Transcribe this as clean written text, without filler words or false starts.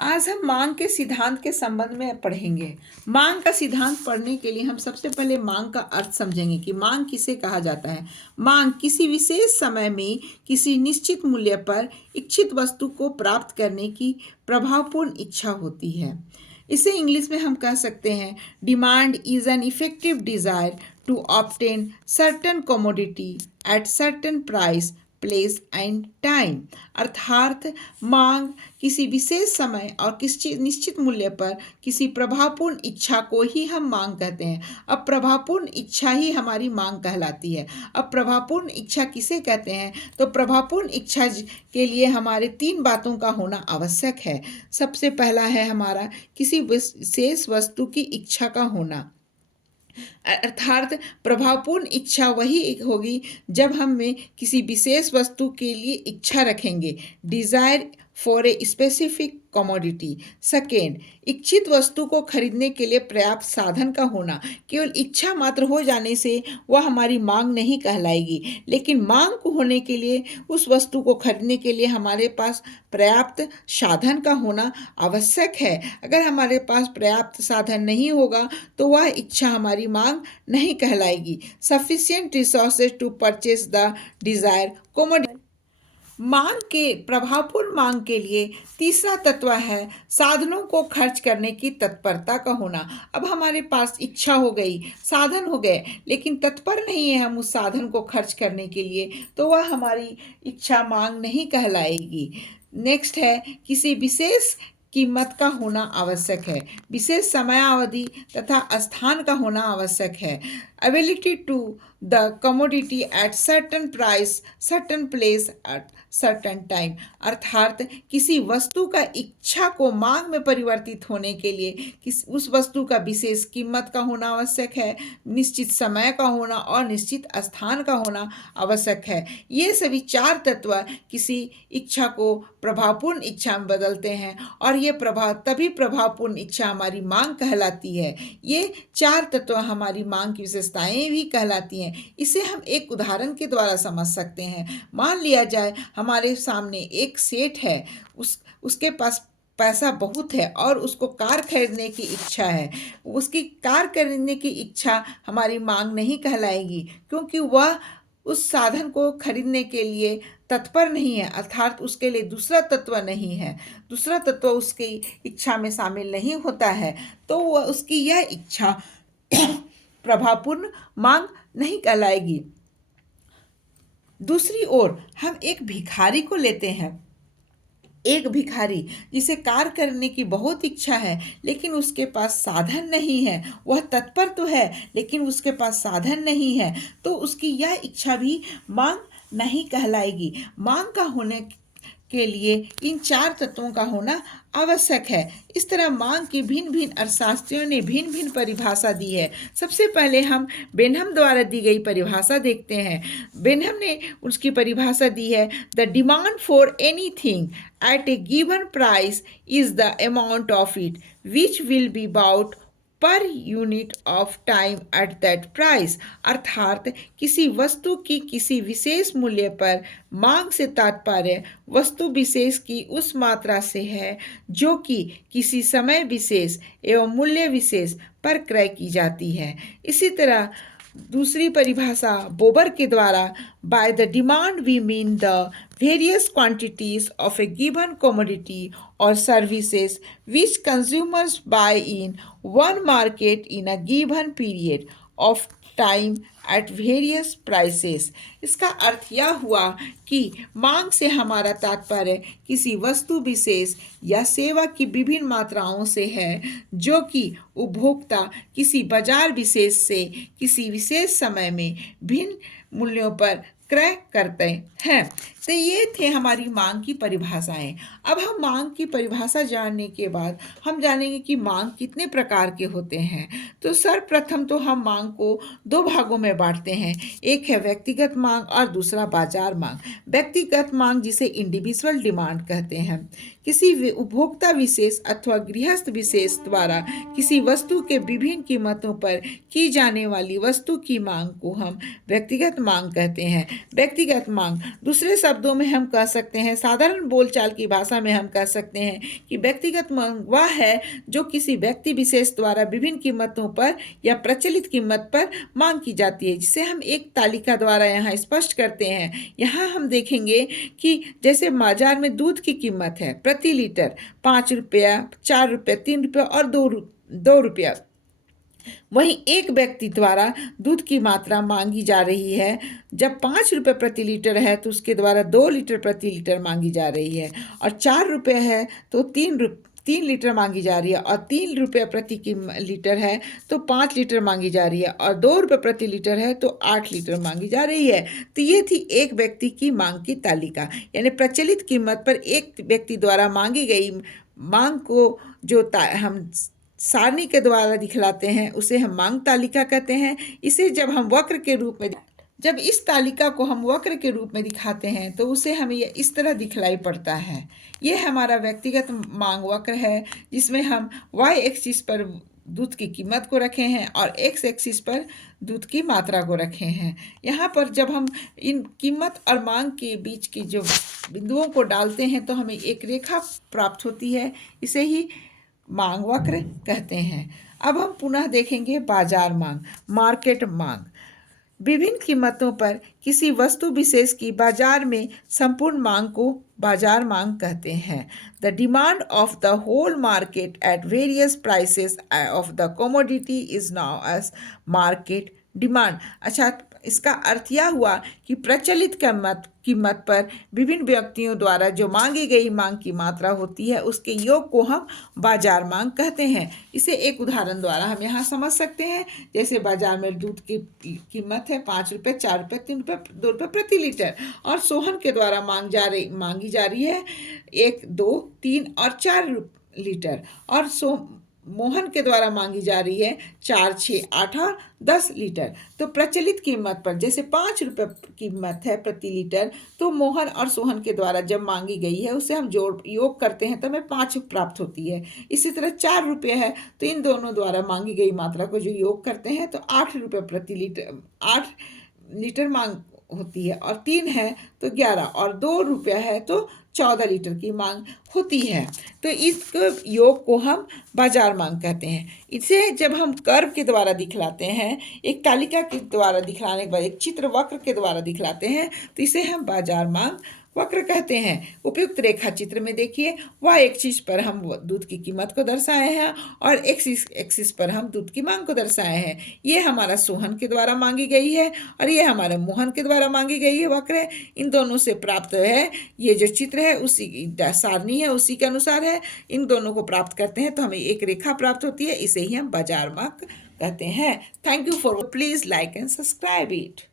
आज हम मांग के सिद्धांत के संबंध में पढ़ेंगे। मांग का सिद्धांत पढ़ने के लिए हम सबसे पहले मांग का अर्थ समझेंगे कि मांग किसे कहा जाता है। मांग किसी विशेष समय में किसी निश्चित मूल्य पर इच्छित वस्तु को प्राप्त करने की प्रभावपूर्ण इच्छा होती है। इसे इंग्लिश में हम कह सकते हैं, demand is an effective desire to obtain certain commodity at certain price, place and time. अर्थात मांग किसी विशेष समय और किसी निश्चित मूल्य पर किसी प्रभावपूर्ण इच्छा को ही हम मांग कहते हैं। अब प्रभावपूर्ण इच्छा ही हमारी मांग कहलाती है। अब प्रभावपूर्ण इच्छा किसे कहते हैं? तो प्रभावपूर्ण इच्छा के लिए हमारे 3 बातों का होना आवश्यक है। सबसे पहला है हमारा किसी विशेष वस्तु की इच्छा का होना। अर्थात प्रभावपूर्ण इच्छा वही होगी जब हम में किसी विशेष वस्तु के लिए इच्छा रखेंगे, desire for a specific commodity. Second, इच्छित वस्तु को खरीदने के लिए पर्याप्त साधन का होना। केवल इच्छा मात्र हो जाने से वह हमारी मांग नहीं कहलाएगी, लेकिन मांग को होने के लिए उस वस्तु को खरीदने के लिए हमारे पास पर्याप्त साधन का होना आवश्यक है। अगर हमारे पास पर्याप्त साधन नहीं होगा तो वह इच्छा हमारी मांग नहीं कहलाएगी। Sufficient resources to purchase the desire commodity. मांग के प्रभावपूर्ण मांग के लिए तीसरा तत्व है साधनों को खर्च करने की तत्परता का होना। अब हमारे पास इच्छा हो गई, साधन हो गए, लेकिन तत्पर नहीं है हम उस साधन को खर्च करने के लिए, तो वह हमारी इच्छा मांग नहीं कहलाएगी। नेक्स्ट है किसी विशेष कीमत का होना आवश्यक है। विशेष समयावधि तथा स्थान का होना आवश्यक है। Ability to the commodity at certain price, certain place at certain time. अर्थात किसी वस्तु का इच्छा को मांग में परिवर्तित होने के लिए उस वस्तु का विशेष कीमत का होना आवश्यक है, निश्चित समय का होना और निश्चित स्थान का होना आवश्यक है। ये सभी 4 तत्व किसी इच्छा को प्रभावपूर्ण इच्छा में बदलते हैं और ये तभी प्रभावपूर्ण इच्छा हमारी मांग कहलाती है। ये 4 तत्व हमारी मांग की विशेषताएं भी कहलाती हैं। इसे हम एक उदाहरण के द्वारा समझ सकते हैं। मान लिया जाए हमारे सामने एक सेठ है, उसके पास पैसा बहुत है और उसको कार खरीदने की इच्छा है। उसकी कार खरीदने की इच्छा हमारी मांग नहीं कहलाएगी, क्योंकि वह उस साधन को खरीदने के लिए तत्पर नहीं है, अर्थात उसके लिए दूसरा तत्व नहीं है, दूसरा तत्व उसकी इच्छा में शामिल नहीं होता है, तो वह उसकी यह इच्छा प्रभावपूर्ण मांग नहीं कहलाएगी। दूसरी ओर हम एक भिखारी को लेते हैं। एक भिखारी जिसे कार करने की बहुत इच्छा है, लेकिन उसके पास साधन नहीं है। वह तत्पर तो है, लेकिन उसके पास साधन नहीं है, तो उसकी यह इच्छा भी मांग नहीं कहलाएगी। मांग का होने के लिए इन 4 तत्वों का होना आवश्यक है। इस तरह मांग की भिन्न भिन्न अर्थशास्त्रियों ने भिन्न भिन्न परिभाषा दी है। सबसे पहले हम बेनहम द्वारा दी गई परिभाषा देखते हैं। बेनहम ने उसकी परिभाषा दी है, the demand for anything at a given price is the amount of it which will be bought per unit of time at that price. अर्थात किसी वस्तु की किसी विशेष मूल्य पर मांग से तात्पर्य वस्तु विशेष की उस मात्रा से है जो कि किसी समय विशेष एवं मूल्य विशेष पर क्रय की जाती है। इसी तरह दूसरी परिभाषा बोबर के द्वारा, by the demand we mean the various quantities of a given commodity or services which consumers buy in one market in a given period of time at various prices। इसका अर्थ यह हुआ कि मांग से हमारा तात्पर्य किसी वस्तु विशेष या सेवा की विभिन्न मात्राओं से है जो कि उपभोक्ता किसी बाजार विशेष से किसी विशेष समय में भिन्न मूल्यों पर क्रय करते हैं। तो ये थे हमारी मांग की परिभाषाएं। अब हम मांग की परिभाषा जानने के बाद हम जानेंगे कि मांग कितने प्रकार के होते हैं। तो सर्वप्रथम तो हम मांग को 2 भागों में बांटते हैं। एक है व्यक्तिगत मांग और दूसरा बाजार मांग। व्यक्तिगत मांग जिसे इंडिविजुअल डिमांड कहते हैं। उपभोक्ता विशेष अथवा गृहस्थ विशेष द्वारा किसी वस्तु के विभिन्न कीमतों पर की जाने वाली वस्तु की मांग को हम व्यक्तिगत मांग कहते हैं। व्यक्तिगत मांग, दूसरे शब्दों में हम कह सकते हैं, साधारण बोलचाल की भाषा में हम कह सकते हैं कि व्यक्तिगत मांग वह है जो किसी व्यक्ति विशेष द्वारा विभिन्न कीमतों पर या प्रचलित कीमत पर मांग की जाती है, जिसे हम एक तालिका द्वारा यहाँ स्पष्ट करते हैं। यहाँ हम देखेंगे कि जैसे बाजार में दूध की कीमत है प्रति लीटर 5 रुपया, 4 रुपये, 3 रुपये और 2 रुपया। वहीं एक व्यक्ति द्वारा दूध की मात्रा मांगी जा रही है, जब 5 रुपये प्रति लीटर है तो उसके द्वारा 2 लीटर प्रति लीटर मांगी जा रही है, और 4 रुपये है तो 3 लीटर मांगी जा रही है, और 3 रुपये प्रति लीटर है तो 5 लीटर मांगी जा रही है, और 2 रुपये प्रति लीटर है तो 8 लीटर मांगी जा रही है। तो ये थी एक व्यक्ति की मांग की तालिका, यानी प्रचलित कीमत पर एक व्यक्ति द्वारा मांगी गई मांग को जो हम सारणी के द्वारा दिखलाते हैं उसे हम मांग तालिका कहते हैं। इसे जब हम वक्र के रूप में जब इस तालिका को हम वक्र के रूप में दिखाते हैं तो उसे हमें ये इस तरह दिखलाई पड़ता है। ये हमारा व्यक्तिगत मांग वक्र है, जिसमें हम y एक्सिस पर दूध की कीमत को रखे हैं और x एक्सिस पर दूध की मात्रा को रखे हैं। यहाँ पर जब हम इन कीमत और मांग के बीच की जो बिंदुओं को डालते हैं तो हमें एक रेखा प्राप्त होती है, इसे ही मांग वक्र कहते हैं। अब हम पुनः देखेंगे बाजार मांग, मार्केट मांग। विभिन्न कीमतों पर किसी वस्तु विशेष की बाजार में संपूर्ण मांग को बाजार मांग कहते हैं। The demand of the whole market at various prices of the commodity is known as market demand. अच्छा, इसका अर्थ यह हुआ कि प्रचलित कीमत पर विभिन्न व्यक्तियों द्वारा जो मांगी गई मांग की मात्रा होती है उसके योग को हम बाजार मांग कहते हैं। इसे एक उदाहरण द्वारा हम यहाँ समझ सकते हैं। जैसे बाजार में दूध की कीमत है 5 रुपये, 4 रुपये, 3 रुपये, 2 रुपये प्रति लीटर, और सोहन के द्वारा मांगी जा रही है 1, 2, 3 और 4 लीटर, और मोहन के द्वारा मांगी जा रही है 4, 6, 8 और 10 लीटर। तो प्रचलित कीमत पर जैसे 5 रुपये कीमत है प्रति लीटर, तो मोहन और सोहन के द्वारा जब मांगी गई है उसे हम योग करते हैं तो हमें 5 प्राप्त होती है। इसी तरह 4 रुपये है तो इन दोनों द्वारा मांगी गई मात्रा को जो योग करते हैं तो 8 रुपये प्रति लीटर, 8 लीटर मांग होती है, और 3 है तो 11, और 2 रुपया है तो 14 लीटर की मांग होती है। तो इस योग को हम बाजार मांग कहते हैं। इसे जब हम कर्व के द्वारा दिखलाते हैं, एक तालिका के द्वारा दिखलाने के बाद एक चित्र वक्र के द्वारा दिखलाते हैं, तो इसे हम बाजार मांग वक्र कहते हैं। उपयुक्त रेखा चित्र में देखिए, y एक्सिस पर हम दूध की कीमत को दर्शाए हैं और x एक्सिस पर हम दूध की मांग को दर्शाए हैं। ये हमारा सोहन के द्वारा मांगी गई है और ये हमारे मोहन के द्वारा मांगी गई है वक्र है। इन दोनों से प्राप्त है ये जो चित्र है उसी सारणी है उसी के अनुसार है। इन दोनों को प्राप्त करते हैं तो हमें एक रेखा प्राप्त होती है, इसे ही हम बाजार मांग कहते हैं। Thank you for, please like and subscribe it.